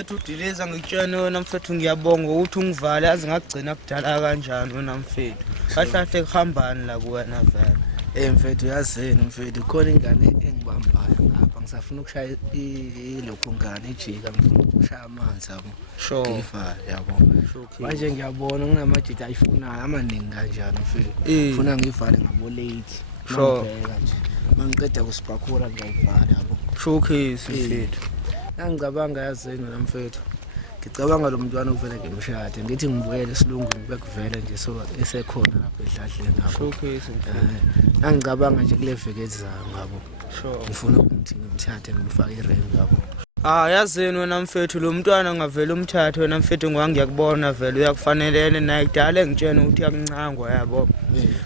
mfethu udiliza ngitshene wena mfethu ngiyabonga ukuthi ungivale yazi ngagcina kudala kanjani wena mfethu. Kahlahle kuhambani la kuwena vele. Mfethu yazini mfethu khona ingane engibambayo ngapha ngisafuna ukushaya ilokhu ngane ijika ngifuna ukushaya amanzi yabo. Sure. Ngifa yabo. Manje ngiyabona nginamajita ayifunayo amaningi kanjani mfethu. Ngifuna ngivale ngabo late. Sure. Nje. Mangiqeda kusiphakula ngiyayivala yabo. Showcase mfethu. Ngicabanga yazini wena mfethu. Ngicabanga lo mntwana uvele ngimshade ngithi ngibuyele esilungwini bekuvele nje so esekhona lapha ehlahleni lapho. Showcase mfethu. Angicabanga nje kule veke ezayo ngabo. Sure. Ngifuna ukuthi ngimthathe ngimfake iring ngabo. Yazini wena mfethu lo mntwana ngavela umthathe wena mfethu ngiyakubona vele uyakufanelene naye kudala engitshena ukuthi yakuncangwa yabo.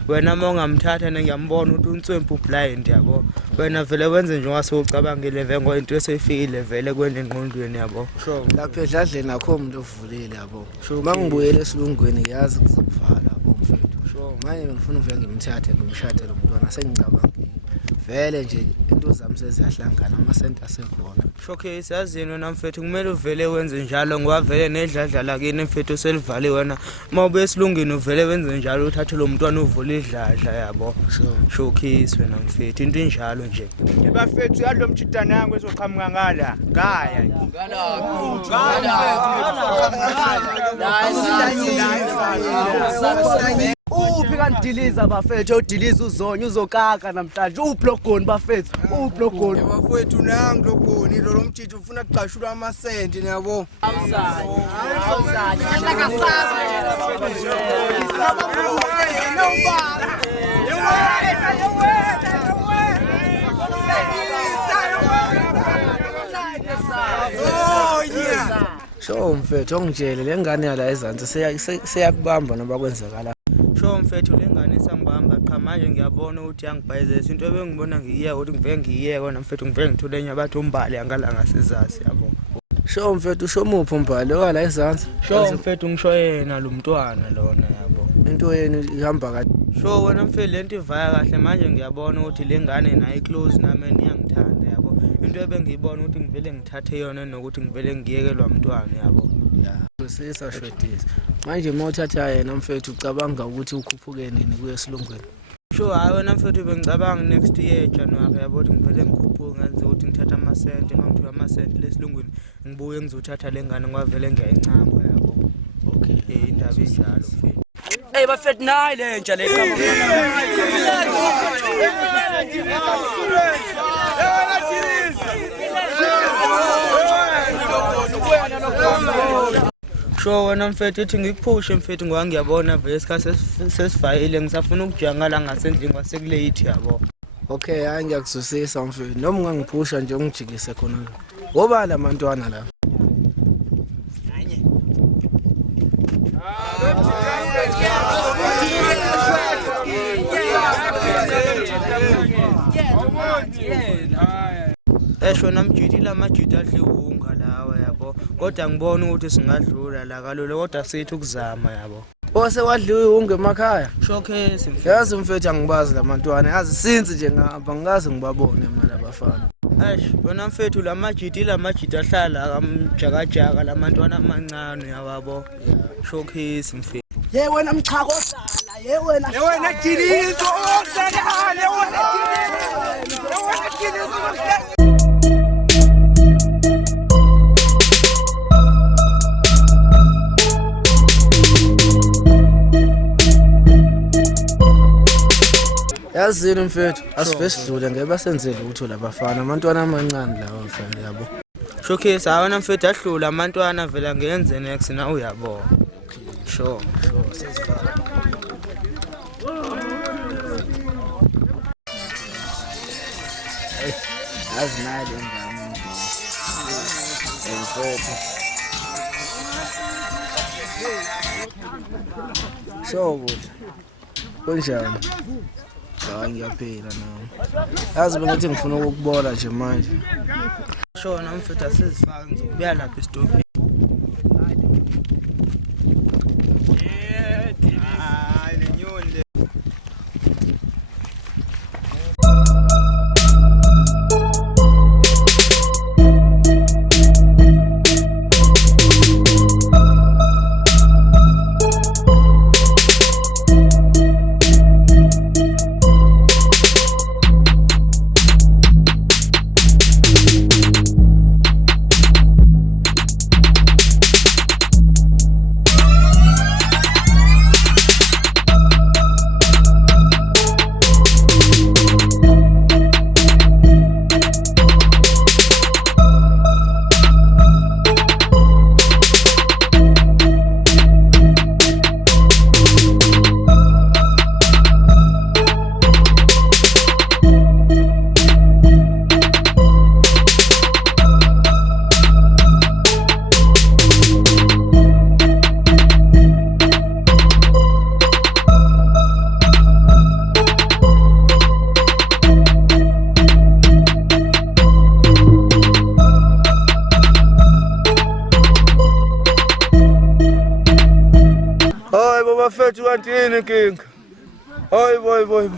Wena mongamthatha ngiyambona ukuthi uNtswempu blind yabo. Wena vele wenze nje waseucabangile vele ngointo eseyifikile vele kwene ngqondweni yabo. Sure. Lapha edladleni akho umuntu ovulile yabo. Mangibuyele esilungwini yazi kuzokuvala yabo mfethu. Sure. Manje ngifuna uvele ngimthathe ngimshade lo mntwana sengicabangile. Vele nje into zami seziyahlangana amasenta asekhona. Showcase yazini wena mfethu kumele uvele wenze njalo ngoba vele nedladla kini mfethu selivale wena mawube esilungini uvele wenze njalo uthathe lo mntwana uvule idladla yabo. Showcase wena mfethu into enjalo nje. Bafethu yalo mjidana yangu ezoqhamuka ngala ngaya uphi kandiliza bafethu udiliza uzonye uzokaka namhlanje ublogoni bafethu ublogoni bafethu nangu logoni lo mjidi ufuna ukuqashula amasenti yabo Sho mfethu ongitshele lengane yala ezantsi seyakubamba noba kwenzakala. Sho mfethu lengane sangibamba cha manje ngiyabona ukuthi yangibhayizesa into ebengibona ngiyiyeka ukuthi ngiveke ngiyiyeka wena mfethu ngiveke ngithule enye abathi umbali angala ngasizasi yabo. Sho mfethu usho muphi umbali wala ezantsi? Sho mfethu ngisho yena lo mntwana lona yabo. Into yenu ihamba kahle. Sho wena mfethu lento ivaya kahle manje ngiyabona ukuthi lengane nayo iclose nami ngiyangithanda yabo. Into ebengiyibona ukuthi ngivele ngithathe yona nokuthi ngivele ngiyekelwa umntwana yabo. Sisashwedisa. Manje mawuthatha yena mfethu ucabanga ukuthi ukhuphuke nini kuye esilungwini? Sho hayi wena mfethu bengicabanga next year January yabo ukuthi ngivele ngikhuphuke ngenze ukuthi ngithatha amasenti mangithola amasenti lesilungwini ngibuye ngizothatha lengane ngwavele ngiyayincamba yabo. Okay. Indaba enjalo mfethu. hey bafethu nayi le ntsha le Sho wena mfethu ethi ngikuphushe mfethu ngoba ngiyabona vele isikhathi sesivayile ngisafuna ukujanga la ngasendlini kwasekulate yabo. Okay hayi ngiyakuzwisisa mfethu noma ungangiphusha nje ungijikise khona. Ngoba la mantwana la. Esho namjidi lamajidi adle uhunga lawa yabo. Kodwa ngibona ukuthi singadlula la kalolo kodwa sithi ukuzama yabo. Ose wadliwe unge emakhaya. Showcase mfethu. Yazi mfethu angibazi lamantwana yazi since nje ngihamba ngikaze ngibabone mala bafana. Wena mfethu lamajidi ahlala kamjakajaka lamantwana amancane yabo. Showcase mfethu. ye wena mchakozala ye wena dilizo osadala wena dilizo Yazini mfethu asivesidlule ngeke senzele utho labafana amantwana amancane lawa mfethu yabo. Showcase awona mfethu ahlula amantwana vela ngenze next na uyabo. Sure sesifana. Azinali ngami. Mfethu. Shobo. Kunjani? Hayi ngiyaphila nawe. Yazi bengithi ngifuna ukukubona nje manje. Shona mfethu asizifaka ngizokubuya lapha esitobhi. bafethu kanti yini inkinga? Hayi boy.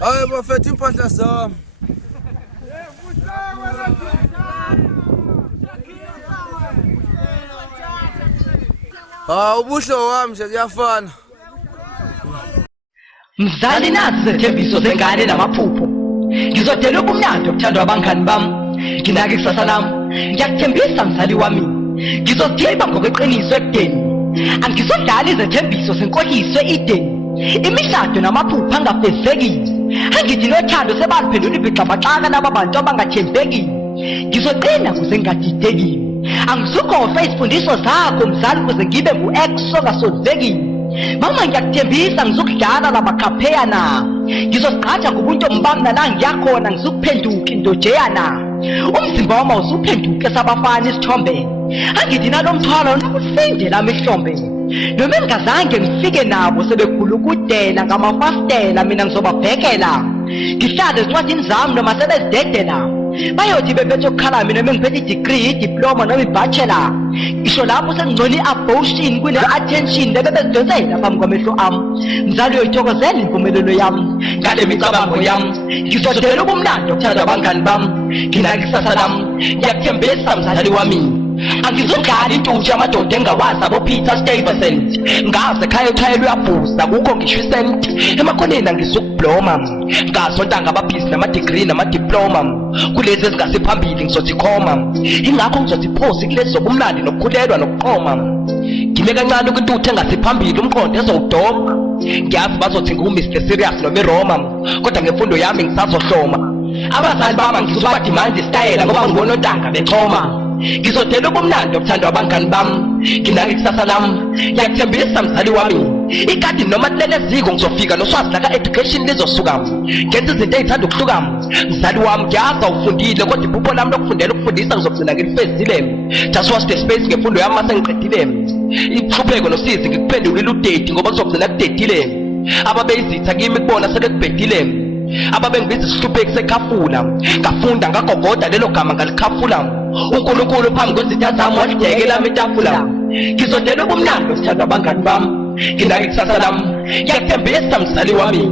Hayi bafethu impahla zami. Ubuhlo wami nje kuyafana. Mzali nazi izethembiso zengane namaphupho. Ngizodela ubumnandi obuthandwa abangani bami. Nginake ikusasa lami. Ngiyakuthembisa mzali wami. Ngizodiliba ngokweqiniso ekudeni. Angizodlala izethembiso zenkohliso edeni. Imishado namaphupho angafezekile. Angithi nothando sebaliphendula ibhixabaxaka laba bantu abangathembekile. Ngizoqina kuze ngadidekile. Angizukhofe izifundiso zakho mzali kuze ngibe ngu-ex ongasondlekile. Mama ngiyakuthembisa ngizokudlala labakhapheya. Ngizosiqhatha ngobuntombi bami nala ngiyakhona ngizukuphenduka indojeyana. Umzimba wami awusuphenduke sabafana isithombeni. Angithi nalo mthwalo nokusindela amehlombeni. Noma engazange ngifike nabo sebekhulukudela ngamafastela mina ngizobabhekela. Ngihlale ezincwadini zami noma sebezidedela. Bayothi bephethe ukukhala mina noma ngiphethe i-degree, i-diploma noma i-bachelor. Ngisho lapho sengingcono i-abortion kune-attention bebezidonsela phambi kwamehlo ami. Mzali uyoyithokozela impumelelo yami ngale micabango yami. Ngizodela ubumnandi obuthandwa abangani bami. Nginake ikusasa lami. Ngiyakuthembisa mzali wami. Angizodlala intuthu yamadoda engawazi aboPeter Stuyvesant. Ngaze ekhaya uthayela uyabhuza kukho ngisho isent. Emakhoneni angizukubloma. Ngazontanga abaphisi nama-degree nama-diploma. Kulezi ezingasiphambili ngizothi khoma. Ingakho ngizothi phosi kulezi zobumnandi nokukhulelwa nokuqoma. Ngime kancane kwintuthu engasiphambili umqondo ezowudoma. Ngiyazi bazothi ngiwu-Mr. Serious noma iRoma. Kodwa ngemfundo yami ngisazohloma. Abazali bami ngizobadimanda isitayela ngoba ngibona ontanga bexhoma. Ngizodela ubumnandi obuthandwa abangani bami. Nginake ikusasa lami. Ngiyakuthembisa mzali wami. Ikati noma lele ziko ngizofika noswazi laka-education lizosuka. Ngenza izinto ey'thanda ukuhluka. Mzali wami ngiyazi awufundile kodwa iphupho lami lokufundela ukufundisa ngizogcina ngilifezile. Just watch the space ngemfundo yami mase ngiqedile. Ihlupheko nosizi ngikuphendulile udate ngoba kuzogcina kudedile. Ababeyizitha kimi kubona sekekubhedile. Ababengibiza isihlupheki sekhafula. Ngafunda ngagogoda lelo gama ngalikhafula. uNkulunkulu phambi kwezitha zami walideke lami itafula. Ngizodela ubumnandi obuthandwa abangani bami. Nginake ikusasa lami. Ngiyakuthembisa mzali wami.